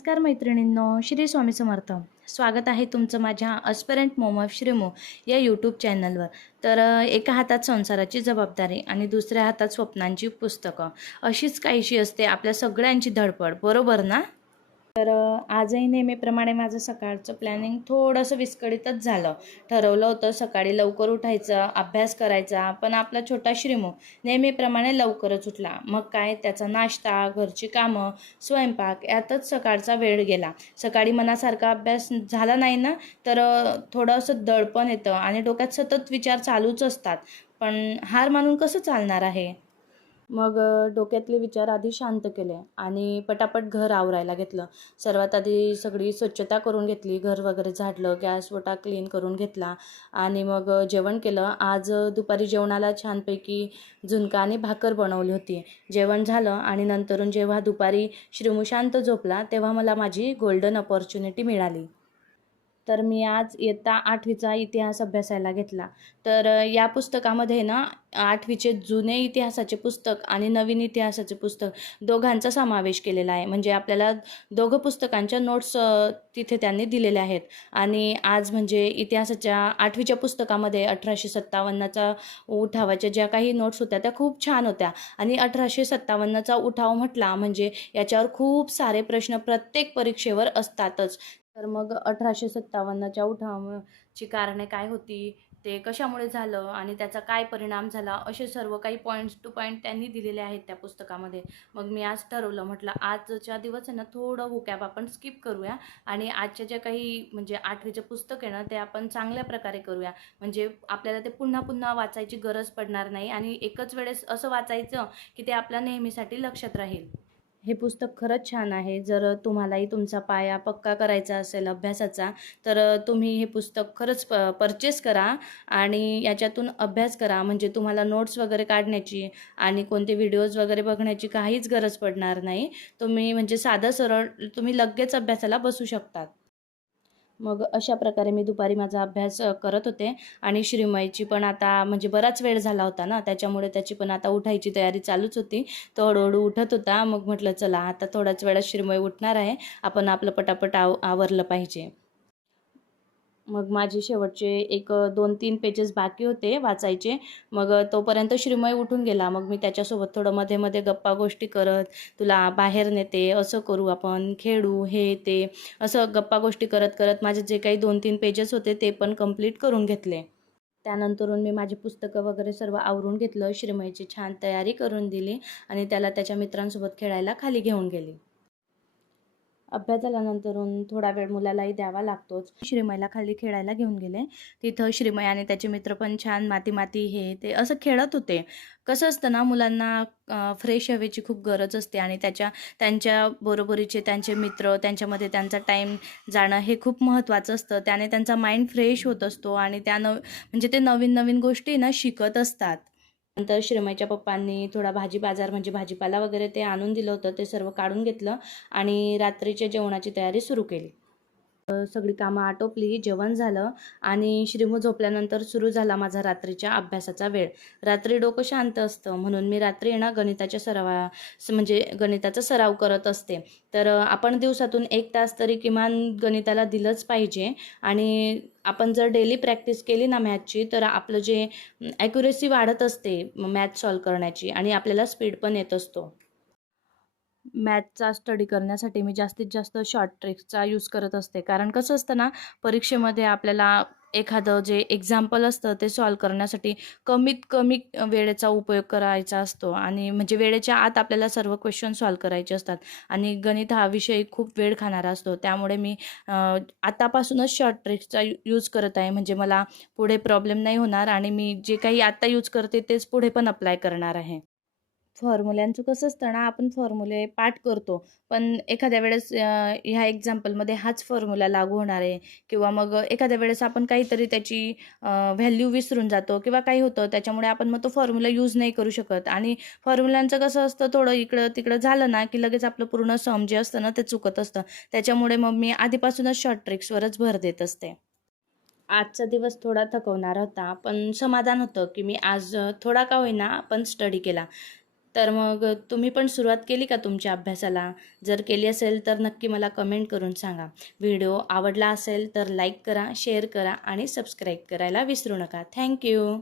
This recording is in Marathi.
नमस्कार मैत्रिणींनो, श्री स्वामी समर्थ. स्वागत आहे तुमचं माझ्या अस्पिरंट मॉम ऑफ श्रीमो या यूट्यूब चॅनलवर. तर एका हातात संसाराची जबाबदारी आणि दुसऱ्या हातात स्वप्नांची पुस्तकं, अशीच काहीशी असते आपल्या सगळ्यांची धडपड, बरोबर ना? तर आजही नेहमीप्रमाणे माझं सकाळचं प्लॅनिंग थोडंसं विस्कळीतच झालं. ठरवलं होतं सकाळी लवकर उठायचं, अभ्यास करायचा, पण आपला छोटा श्रीमू नेहमीप्रमाणे लवकरच उठला. मग काय त्याचा नाश्ता, घरची कामं, स्वयंपाक यातच सकाळचा वेळ गेला. सकाळी मनासारखा अभ्यास झाला नाही ना, तर थोडं असं दडपण येतं आणि डोक्यात सतत विचार चालूच असतात. पण हार मानून कसं चालणार आहे? मग डोक्यातले विचार आधी शांत केले आणि पटापट घर आवरायला घेतलं. सर्वात आधी सगळी स्वच्छता करून घेतली, घर वगैरे झाडलं, गॅस वटा क्लीन करून घेतला आणि मग जेवण केलं. आज दुपारी जेवणाला छानपैकी झुणका आणि भाकर बनवली होती. जेवण झालं आणि नंतरून जेव्हा दुपारी श्रीमू शांत झोपला, तेव्हा मला माझी गोल्डन अपॉर्च्युनिटी मिळाली. तर मी आज इयत्ता 8वीचा इतिहास अभ्यासायला घेतला. तर या पुस्तकामध्ये ना 8वीचे जुने इतिहासाचे पुस्तक आणि नवीन इतिहासाचे पुस्तक दोघांचा समावेश केलेला आहे. म्हणजे आपल्याला दोघं पुस्तकांच्या नोट्स तिथे त्यांनी दिलेल्या आहेत. आणि आज म्हणजे इतिहासाच्या 8वीच्या पुस्तकामध्ये 1857चा उठावाच्या ज्या काही नोट्स होत्या त्या खूप छान होत्या. आणि 1857चा उठाव म्हटला म्हणजे याच्यावर खूप सारे प्रश्न प्रत्येक परीक्षेवर असतातच. तर मग 1857च्या उठावाची कारणे काय होती, ते कशामुळे झालं आणि त्याचा काय परिणाम झाला, असे सर्व काही पॉईंट्स टू पॉईंट त्यांनी दिलेले आहेत त्या पुस्तकामध्ये. मग मी आज ठरवलं, म्हटलं आजच्या दिवस आहे ना थोडं व्होकॅब आपण स्किप करूया आणि आजच्या ज्या काही म्हणजे 8वीचे पुस्तक आहे ना ते आपण चांगल्या प्रकारे करूया. म्हणजे आपल्याला ते पुन्हा पुन्हा वाचायची गरज पडणार नाही आणि एकच वेळेस असं वाचायचं की ते आपल्या नेहमीसाठी लक्षात राहील. हे पुस्तक खरंच छान आहे. जर तुम्हालाही तुमचा पाया पक्का करायचा असेल अभ्यासाचा, तर तुम्ही हे पुस्तक खरंच परचेस करा आणि याच्यातून अभ्यास करा. म्हणजे तुम्हाला नोट्स वगैरे काढण्याची आणि कोणते व्हिडिओज वगैरे बघण्याची काहीच गरज पडणार नाही. तुम्ही म्हणजे साधं सरळ तुम्ही लगेच अभ्यासाला बसू शकतात. मग अशा प्रकारे मी दुपारी माझा अभ्यास करत होते आणि श्रीमयची पण आता म्हणजे बराच वेळ झाला होता ना, त्याच्यामुळे त्याची पण आता उठायची तयारी चालूच होती. तो हळूहळू उठत होता. मग म्हटलं चला आता थोड्याच वेळात श्रीमय उठणार आहे, आपण आपलं पटापट आवरलं पाहिजे. मग माझे शेवटचे एक 2-3 पेजेस बाकी होते वाचायचे. मग तोपर्यंत श्रीमय उठून गेला. मग मी त्याच्यासोबत थोडं मध्ये-मध्ये गप्पा गोष्टी करत, "तुला बाहेर नेते, असं करू आपण, खेळू, हे ते." असं गप्पा गोष्टी करत-करत माझे जे काही 2-3 पेजेस होते ते पण कंप्लीट करून घेतले. त्यानंतरून मी माझी पुस्तकं वगैरे सर्व आवरून घेतलं. श्रीमयची छान तयारी करून दिली आणि त्याला त्याच्या मित्रांसोबत खेळायला खाली घेऊन गेली. अभ्यास झाल्यानंतरून थोडा वेळ मुलालाही द्यावा लागतोच. श्रीमयला खाली खेळायला घेऊन गेले. तिथं श्रीमय आणि त्याचे मित्र पण छान माती-माती हे ते असं खेळत होते. कसं असतं ना मुलांना फ्रेश हवेची खूप गरज असते आणि त्यांच्या बरोबरीचे त्यांचे मित्र, त्यांच्यामध्ये त्यांचा टाईम जाणं हे खूप महत्त्वाचं असतं. त्याने त्यांचा माइंड फ्रेश होत असतो आणि म्हणजे ते नवीन-नवीन गोष्टी ना शिकत असतात. नंतर श्रीमयच्या पप्पांनी थोडा भाजी बाजार म्हणजे भाजीपाला वगैरे ते आणून दिलं होतं. ते सर्व काढून घेतलं आणि रात्रीच्या जेवणाची तयारी सुरू केली. सगळी कामं आटोपली, जेवण झालं आणि श्रीमू झोपल्यानंतर सुरू झाला माझा रात्रीच्या अभ्यासाचा वेळ. रात्री डोकं शांत असतं म्हणून मी रात्री ना म्हणजे गणिताचा सराव करत असते. तर आपण दिवसातून 1 तास तरी किमान गणिताला दिलंच पाहिजे आणि आपण जर डेली प्रॅक्टिस केली ना मॅथची, तर आपलं जे ॲक्युरेसी वाढत असते मॅथ सॉल्व्ह करण्याची आणि आपल्याला स्पीड पण येत असतो. मॅथचा स्टडी करण्यासाठी मी जास्तीत जास्त शॉर्ट ट्रिक्सचा यूज करत असते. कारण कसं असतं ना, परीक्षेमध्ये आपल्याला एखादं जे एक्झाम्पल असतं ते सॉल्व्ह करण्यासाठी कमीत कमी वेळेचा उपयोग करायचा असतो आणि म्हणजे वेळेच्या आत आपल्याला सर्व क्वेश्चन सॉल्व्ह करायचे असतात आणि गणित हा विषय खूप वेळ खाणारा असतो. त्यामुळे मी आतापासूनच शॉर्ट ट्रिक्सचा यूज करत आहे. म्हणजे मला पुढे प्रॉब्लेम नाही होणार आणि मी जे काही आत्ता यूज करते तेच पुढे पण अप्लाय करणार आहे. फॉर्म्युल्यांचं कसं असतं ना, आपण फॉर्म्युले पाठ करतो, पण एखाद्या वेळेस ह्या एक्झाम्पलमध्ये हाच फॉर्म्युला लागू होणार आहे किंवा मग एखाद्या वेळेस आपण काहीतरी त्याची व्हॅल्यू विसरून जातो किंवा काही होतं, त्याच्यामुळे आपण मग तो फॉर्म्युला यूज नाही करू शकत आणि फॉर्म्युलांचं कसं असतं, थोडं इकडं-तिकडं झालं ना, की लगेच आपलं पूर्ण सम जे असतं ना, ते चुकत असतं. त्याच्यामुळे मग मी आधीपासूनच शॉर्ट ट्रिक्सवरच भर देत असते. आजचा दिवस थोडा थकवणारा होता, पण समाधान होतं, की मी आज थोडा का होईना पण स्टडी केला. तर मग तुम्ही पण सुरुवात केली का तुमच्या अभ्यासाला? जर केली असेल तर नक्की मला कमेंट करून सांगा. व्हिडिओ आवडला असेल तर लाईक करा, शेअर करा आणि सबस्क्राईब करायला विसरू नका. थँक्यू.